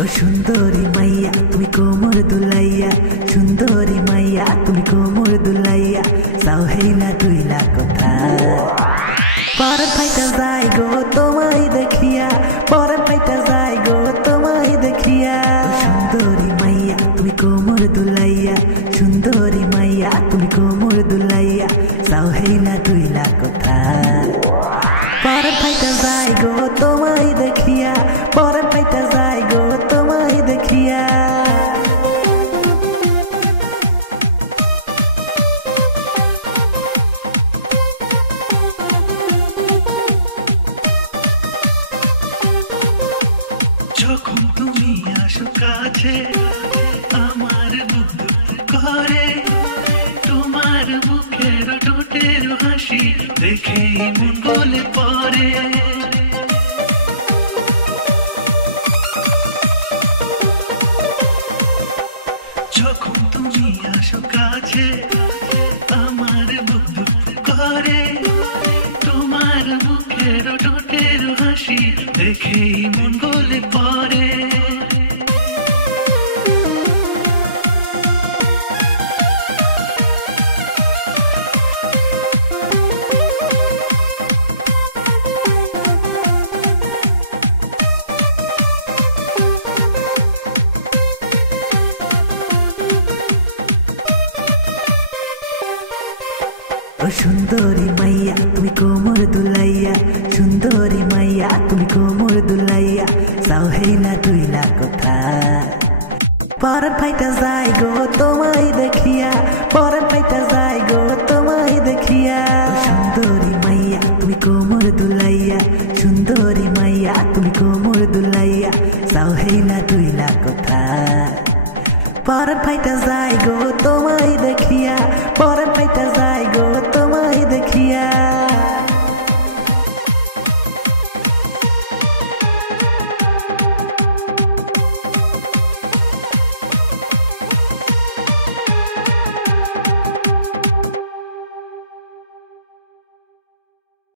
ও সুন্দরী মাইয়া তুমি কোমর দুলাইয়া, সুন্দরী মাইয়া তুমি কোমর দুলাইয়া, সাউহেলা তুইলা কোথায়? পরাণ ফাইটা যায় গো তোমায় দেখিয়া, পরাণ ফাইটা যায় গো তোমায় দেখিয়া। ও সুন্দরী মাইয়া তুমি কোমর দুলাইয়া, সুন্দরী মাইয়া তুমি কোমর দুলাইয়া, সাউহেলা তুইলা কোথায়? পরাণ ফাইটা যায় গো তোমায় দেখিয়া, পরাণ ফাইটা যায় গো তোমায় দেখিয়া। যখন তুমি আসো কাছে আমার বুক করে, তোমার বুকের ঠোঁটের হাসি দেখে মন গলে পড়ে। যখন তুমি আসো কাছে আমার বুক করে, তোমার বুকের ঠোঁটের হাসি দেখে মন গলে পড়ে। ও সুন্দরী মাইয়া তুমি কোমর দুলাইয়া, সুন্দরী মাইয়া তুমি কোমর দুলাইয়া, সাউহেলা তুইলা কোথায়? পরাণ ফাইটা যায় গো তোমায় দেখিয়া, পরাণ ফাইটা যায় গো তোমায় দেখিয়া। ও সুন্দরী মাইয়া তুমি কোমর দুলাইয়া, সুন্দরী মাইয়া তুমি কোমর দুলাইয়া, সাউহেলা তুইলা কোথায়? পরাণ ফাইটা যায় গো তোমায় দেখিয়া, পরাণ ফাইটা যায় গো তোমায় দেখিয়া।